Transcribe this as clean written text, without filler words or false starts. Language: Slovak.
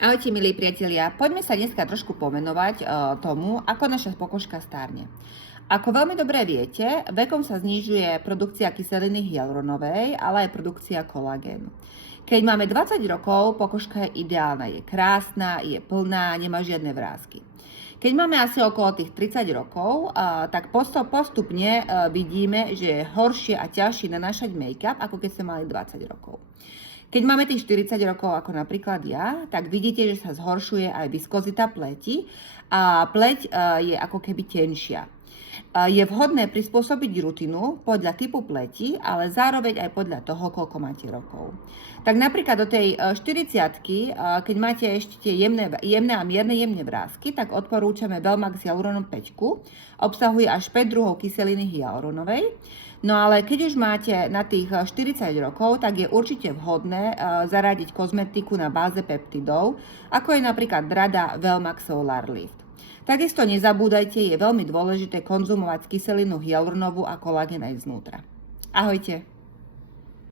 Ahojte, milí priatelia. Poďme sa dneska trošku pomenovať tomu, ako naša pokožka starne. Ako veľmi dobre viete, vekom sa znižuje produkcia kyseliny hyaluronovej, ale aj produkcia kolagénu. Keď máme 20 rokov, pokožka je ideálna, je krásna, je plná, nemá žiadne vrásky. Keď máme asi okolo tých 30 rokov, tak postupne vidíme, že je horšie a ťažšie nanášať make-up, ako keď sme mali 20 rokov. Keď máme tých 40 rokov, ako napríklad ja, tak vidíte, že sa zhoršuje aj viskozita pleti a pleť je ako keby tenšia. Je vhodné prispôsobiť rutinu podľa typu pleti, ale zároveň aj podľa toho, koľko máte rokov. Tak napríklad do tej 40-ky, keď máte ešte tie jemné a jemné vrásky, tak odporúčame Velmax Hyaluron 5. Obsahuje až 5 druhov kyseliny hyaluronovej. No ale keď už máte na tých 40 rokov, tak je určite vhodné zaradiť kozmetiku na báze peptidov, ako je napríklad Rada Velmax Solar Lift. Takisto nezabúdajte, je veľmi dôležité konzumovať kyselinu hyaluronovú a kolagén aj znútra. Ahojte!